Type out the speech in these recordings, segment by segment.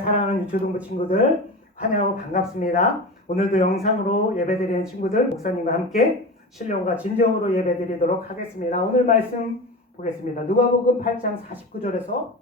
사랑하는 유초동부 친구들 환영하고 반갑습니다. 오늘도 영상으로 예배드리는 친구들 목사님과 함께 신령과 진정으로 예배드리도록 하겠습니다. 오늘 말씀 보겠습니다. 누가복음 8장 49절에서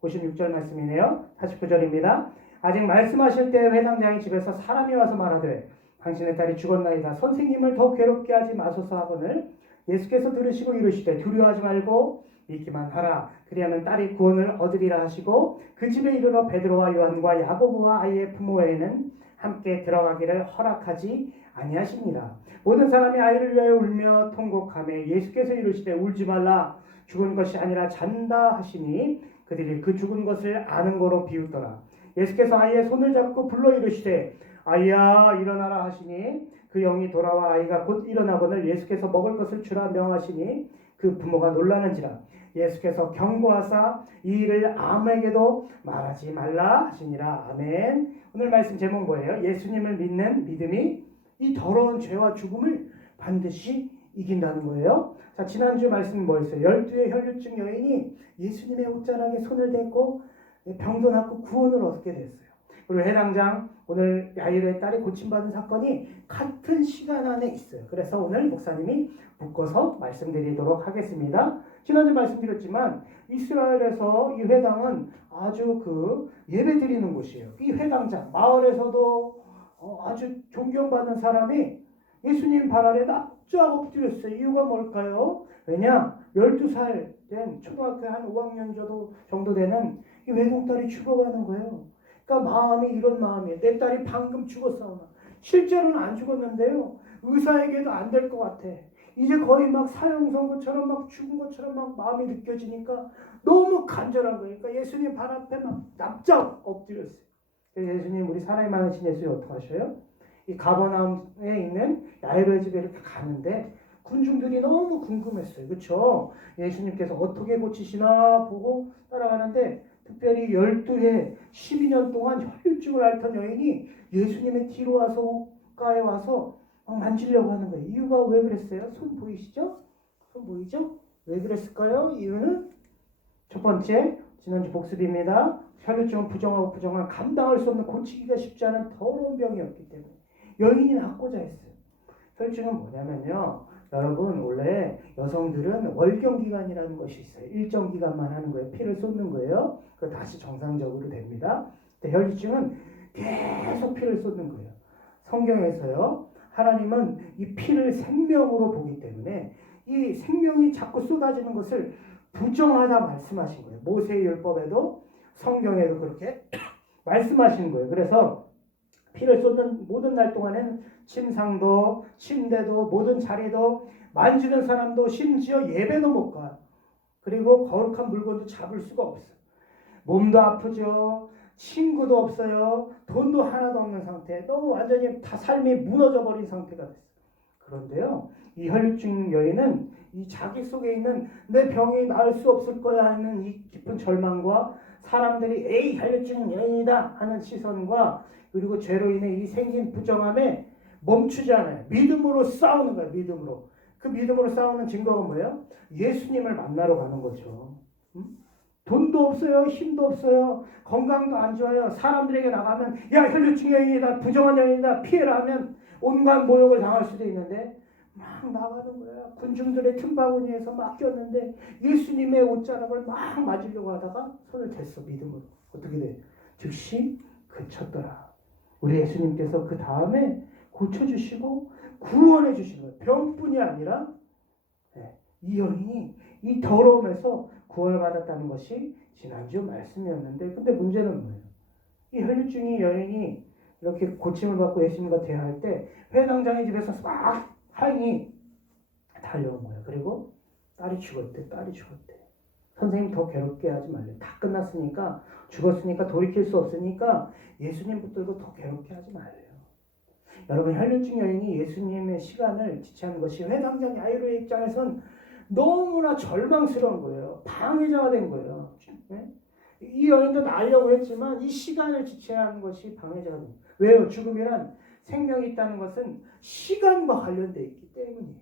56절 말씀이네요. 49절입니다. 아직 말씀하실 때 회당장이 집에서 사람이 와서 말하되 당신의 딸이 죽었나이다. 선생님을 더 괴롭게 하지 마소서 하거늘 예수께서 들으시고 이르시되 두려워하지 말고 믿기만 하라. 그리하면 딸이 구원을 얻으리라 하시고 그 집에 이르러 베드로와 요한과 야고보와 아이의 부모 외에는 함께 들어가기를 허락하지 아니하십니다. 모든 사람이 아이를 위하여 울며 통곡하며 예수께서 이르시되 울지 말라. 죽은 것이 아니라 잔다 하시니 그들이 그 죽은 것을 아는 거로 비웃더라. 예수께서 아이의 손을 잡고 불러 이르시되 아이야 일어나라 하시니 그 영이 돌아와 아이가 곧 일어나거늘 예수께서 먹을 것을 주라 명하시니 그 부모가 놀라는지라. 예수께서 경고하사 이 일을 아무에게도 말하지 말라 하시니라. 아멘. 오늘 말씀 제목 뭐예요? 예수님을 믿는 믿음이 이 더러운 죄와 죽음을 반드시 이긴다는 거예요. 자, 지난주 말씀은 뭐였어요? 12의 혈류증 여인이 예수님의 옷자락에 손을 댔고 병도 낫고 구원을 얻게 됐어요. 그리고 해당장 오늘 야이로의 딸이 고침받은 사건이 같은 시간 안에 있어요. 그래서 오늘 목사님이 묶어서 말씀드리도록 하겠습니다. 지난주 말씀드렸지만 이스라엘에서 이 회당은 아주 예배드리는 곳이에요. 이 회당장 마을에서도 아주 존경받는 사람이 예수님 발 아래 납작 엎드렸어요. 이유가 뭘까요? 왜냐? 12살 된 초등학교 한 5학년 정도 되는 이 외동딸이 죽어가는 거예요. 그러니까 마음이 이런 마음이에요. 내 딸이 방금 죽었어. 실제로는 안 죽었는데요. 의사에게도 안 될 것 같아. 이제 거의 막 사형 선고처럼 막 죽은 것처럼 막 마음이 느껴지니까 너무 간절한 거예요. 그러니까 예수님 발 앞에 막 납작 엎드렸어요. 예수님, 우리 사랑이 많으신 예수님 어떻게 하셔요? 이 가버나움에 있는 야이로의 집에 이렇게 가는데 군중들이 너무 궁금했어요. 그렇죠? 예수님께서 어떻게 고치시나 보고 따라가는데 특별히 12해 12년 동안 혈류증을 앓던 여인이 예수님의 뒤로 와서 가에 와서 막 만지려고 하는 거예요. 이유가 왜 그랬어요? 손 보이시죠? 손 보이죠? 왜 그랬을까요? 이유는 첫 번째, 지난주 복습입니다. 혈류증은 부정한 감당할 수 없는 고치기가 쉽지 않은 더러운 병이었기 때문에 여인이 낫고자 했어요. 혈류증은 뭐냐면요. 여러분, 원래 여성들은 월경기간이라는 것이 있어요. 일정 기간만 하는 거예요. 피를 쏟는 거예요. 그리고 다시 정상적으로 됩니다. 근데 혈류증은 계속 피를 쏟는 거예요. 성경에서요. 하나님은 이 피를 생명으로 보기 때문에 이 생명이 자꾸 쏟아지는 것을 부정하다 말씀하신 거예요. 모세의 율법에도 성경에도 그렇게 말씀하시는 거예요. 그래서 피를 쏟는 모든 날 동안에는 침상도 침대도 모든 자리도 만지는 사람도 심지어 예배도 못 가요. 그리고 거룩한 물건도 잡을 수가 없어요. 몸도 아프죠. 친구도 없어요. 돈도 하나도 없는 상태. 너무 완전히 다 삶이 무너져 버린 상태가 됐어요. 그런데요, 이 혈류증 여인은 이 자기 속에 있는 내 병이 나을 수 없을 거야 하는 이 깊은 절망과 사람들이 에이 혈류증 여인이다 하는 시선과 그리고 죄로 인해 이 생긴 부정함에 멈추지 않아요. 믿음으로 싸우는 거예요. 믿음으로. 그 믿음으로 싸우는 증거가 뭐예요? 예수님을 만나러 가는 거죠. 돈도 없어요. 힘도 없어요. 건강도 안 좋아요. 사람들에게 나가면 야 혈류증 여인이다. 부정한 여인이다. 피해라 하면 온갖 모욕을 당할 수도 있는데 막 나가는 거야. 군중들의 틈바구니에서 막 꼈는데 예수님의 옷자락을 막 맞으려고 하다가 손을 댔어. 믿음으로. 어떻게 돼? 즉시 그쳤더라. 우리 예수님께서 그 다음에 고쳐주시고 구원해 주시는 거예요. 병뿐이 아니라 이 여인이 이 더러움에서 구원을 받았다는 것이 지난주 말씀이었는데, 근데 문제는 뭐예요? 이 혈류증이 여인이 이렇게 고침을 받고 예수님과 대화할 때 회당장의 집에서 막 하인이 달려온 거예요. 그리고 딸이 죽었대. 선생님 더 괴롭게 하지 말래. 다 끝났으니까, 죽었으니까 돌이킬 수 없으니까 예수님 붙들고 더 괴롭게 하지 말래요. 여러분, 혈류증 여인이 예수님의 시간을 지체한 것이 회당장 야이로의 입장에선 너무나 절망스러운 거예요. 방해자가 된 거예요. 이 여인도 나으려고 했지만 이 시간을 지체하는 것이 방해자가 된 거예요. 왜요? 죽음이란 생명이 있다는 것은 시간과 관련되어 있기 때문이에요.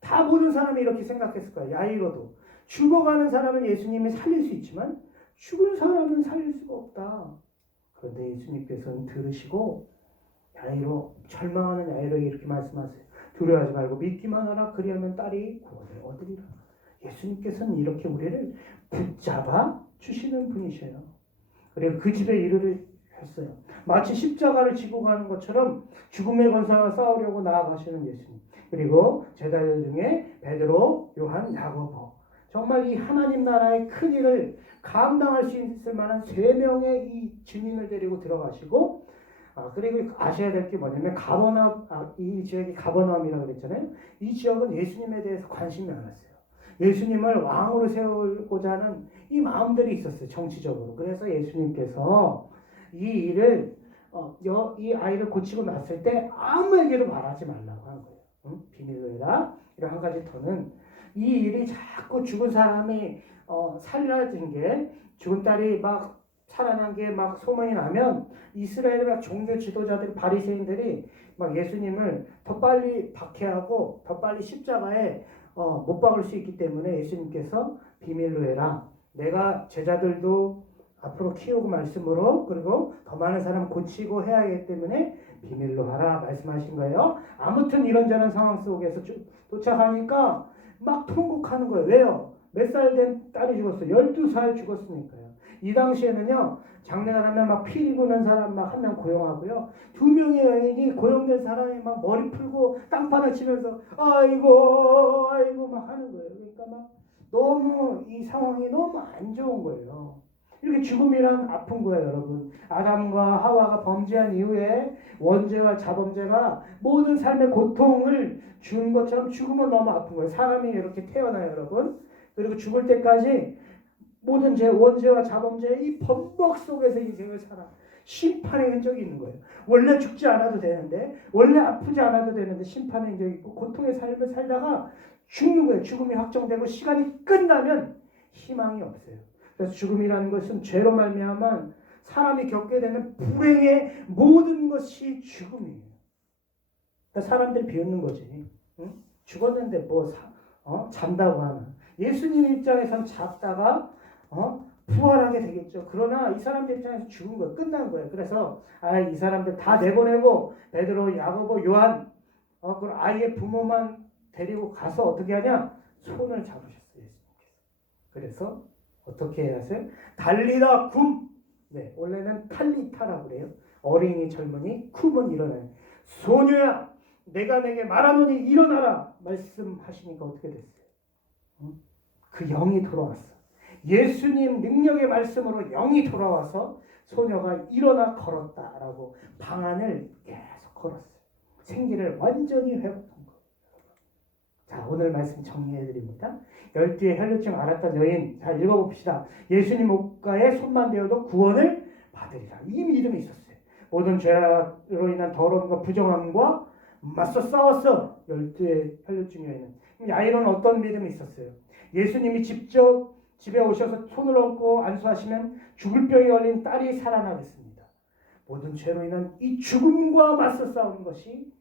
다 모든 사람이 이렇게 생각했을 거예요. 야이로도. 죽어가는 사람을 예수님이 살릴 수 있지만 죽은 사람은 살릴 수가 없다. 그런데 예수님께서는 들으시고 야이로, 절망하는 야이로에게 이렇게 말씀하세요. 두려워하지 말고 믿기만 하라. 그리하면 딸이 구원을 얻으리라. 예수님께서는 이렇게 우리를 붙잡아 주시는 분이셔요. 그리고 그 집에 이르를 했어요. 마치 십자가를 지고 가는 것처럼 죽음의 권세와 싸우려고 나아가시는 예수님. 그리고 제자들 중에 베드로, 요한, 야고보. 정말 이 하나님 나라의 큰 일을 감당할 수 있을 만한 3명의 이 증인을 데리고 들어가시고, 그리고 아셔야 될 게 뭐냐면 이 지역이 가버나움이라고 그랬잖아요. 이 지역은 예수님에 대해서 관심이 많았어요. 예수님을 왕으로 세우고자 하는 이 마음들이 있었어요. 정치적으로. 그래서 예수님께서 이 일을 이 아이를 고치고 났을 때 아무에게도 말하지 말라고 한 거예요. 비밀로 해라. 이런 한 가지 터는 이 일이 자꾸 죽은 사람이 살려진 게, 죽은 딸이 막 살아난 게 막 소문이 나면 이스라엘의 종교 지도자들, 바리새인들이 막 예수님을 더 빨리 박해하고 더 빨리 십자가에 못 박을 수 있기 때문에 예수님께서 비밀로 해라. 내가 제자들도 앞으로 키우고 말씀으로, 그리고 더 많은 사람 고치고 해야 하기 때문에 비밀로 하라 말씀하신 거예요. 아무튼 이런저런 상황 속에서 도착하니까 막 통곡하는 거예요. 왜요? 몇 살 된 딸이 죽었어요. 12살 죽었으니까요. 이 당시에는요, 장례가 나면 막 피 입는 사람 막 한 명 고용하고요. 2명의 여인이 고용된 사람이 막 머리 풀고 땅바닥 치면서 아이고 아이고 막 하는 거예요. 그러니까 막 너무 이 상황이 너무 안 좋은 거예요. 이렇게 죽음이란 아픈 거예요, 여러분. 아담과 하와가 범죄한 이후에 원죄와 자범죄가 모든 삶의 고통을 준 것처럼 죽음은 너무 아픈 거예요. 사람이 이렇게 태어나요, 여러분. 그리고 죽을 때까지 모든 원죄와 자범죄의 이 범벅 속에서 인생을 살아. 심판의 흔적이 있는 거예요. 원래 죽지 않아도 되는데, 원래 아프지 않아도 되는데 심판의 흔적이 있고 고통의 삶을 살다가 죽는 거예요. 죽음이 확정되고 시간이 끝나면 희망이 없어요. 그래서 죽음이라는 것은 죄로 말미암아 사람이 겪게 되는 불행의 모든 것이 죽음이에요. 그러니까 사람들이 비웃는 거지. 응? 죽었는데 잔다고 하나. 예수님 입장에선 잤다가 부활하게 되겠죠. 그러나 이 사람들 입장에서 죽은 거예요. 끝난 거예요. 그래서 이 사람들 다 내보내고 베드로, 야고보, 요한, 그 아이의 부모만 데리고 가서 어떻게 하냐? 손을 잡으셨어요. 예수님께서. 그래서 어떻게 해야 하세요? 달리다 굼. 네, 원래는 탈리타라고 그래요. 어린이, 젊은이, 쿰은 일어나요. 소녀야, 내가 내게 말하노니 일어나라. 말씀하시니까 어떻게 됐어요? 그 영이 돌아왔어. 예수님 능력의 말씀으로 영이 돌아와서 소녀가 일어나 걸었다라고 방안을 계속 걸었어요. 생기를 완전히 회복한 거예요. 자, 오늘 말씀 정리해 드립니다. 12의 혈루증 앓았던 여인, 잘 읽어봅시다. 예수님 옷가에 손만 대어도 구원을 받으리라. 이 믿음이 있었어요. 모든 죄로 인한 더러움과 부정함과 맞서 싸웠어. 12의 혈루증 여인은. 야이로는 어떤 믿음이 있었어요? 예수님이 직접 집에 오셔서 손을 얹고 안수하시면 죽을 병에 걸린 딸이 살아나겠습니다. 모든 죄로 인한 이 죽음과 맞서 싸우는 것이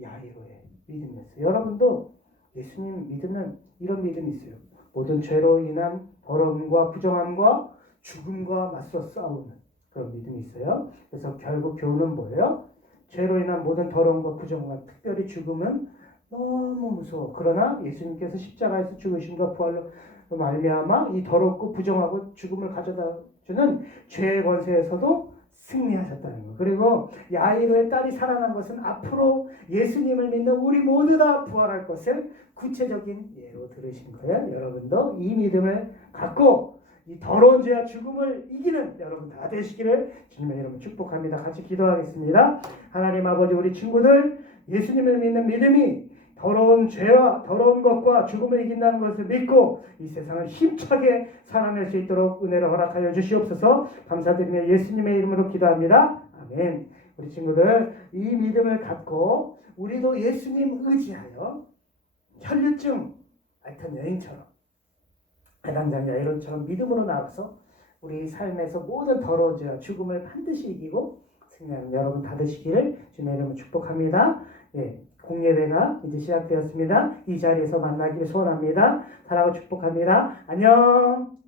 야이로의 믿음이었어요. 여러분도 예수님 믿으면 이런 믿음이 있어요. 모든 죄로 인한 더러움과 부정함과 죽음과 맞서 싸우는 그런 믿음이 있어요. 그래서 결국 교훈은 뭐예요? 죄로 인한 모든 더러움과 부정과 특별히 죽음은 너무 무서워. 그러나 예수님께서 십자가에서 죽으심과 부활로 말미암아 이 더럽고 부정하고 죽음을 가져다주는 죄의 권세에서도 승리하셨다는 거. 그리고 야이로의 딸이 살아난 것은 앞으로 예수님을 믿는 우리 모두 다 부활할 것을 구체적인 예로 들으신 거예요. 여러분도 이 믿음을 갖고 이 더러운 죄와 죽음을 이기는 여러분 다 되시기를 주님의 이름으로 축복합니다. 같이 기도하겠습니다. 하나님 아버지, 우리 친구들 예수님을 믿는 믿음이 더러운 죄와 더러운 것과 죽음을 이긴다는 것을 믿고 이 세상을 힘차게 살아낼 수 있도록 은혜를 허락하여 주시옵소서. 감사드리며 예수님의 이름으로 기도합니다. 아멘. 우리 친구들 이 믿음을 갖고 우리도 예수님 의지하여 혈루증 앓던 여인처럼, 아담장 야이론처럼 믿음으로 나가서 우리 삶에서 모든 더러운 죄와 죽음을 반드시 이기고 승리하는 여러분 다 되시기를 주님의 이름으로 축복합니다. 예, 공예배가 이제 시작되었습니다. 이 자리에서 만나기를 소원합니다. 사랑하고 축복합니다. 안녕.